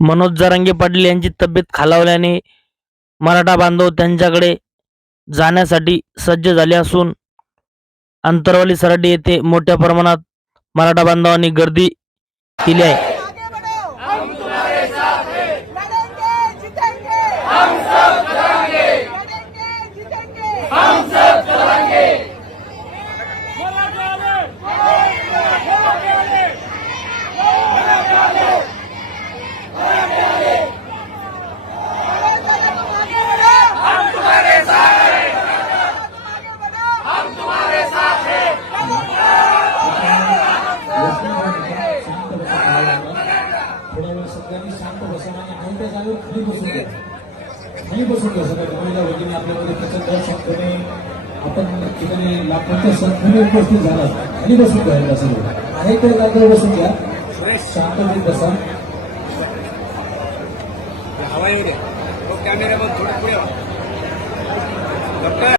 मनोज जरांगे पाटील यांची तब्येत खालावल्याने मराठा बांधव त्यांच्याकडे जाण्यासाठी सज्ज झाले असून अंतरवाली सराटी येथे मोठ्या प्रमाणात मराठा बांधवांनी गर्दी केली आहे त्यांनी शांत बसून आणि आहे त्या जागेवर खाली बसून घ्या खाली बसून घ्या सगळ्या महिला भगिनी आपल्यामध्ये प्रचंड संख्येने आपण ठिकाणी लाखोंच्या संख्येने उपस्थित झाला. खाली बसून घ्यायला सगळं आहे त्या जागेवर बसून घ्या. शांततेत बसा. हवा येऊ द्या कॅमेरा मग थोडं पुढे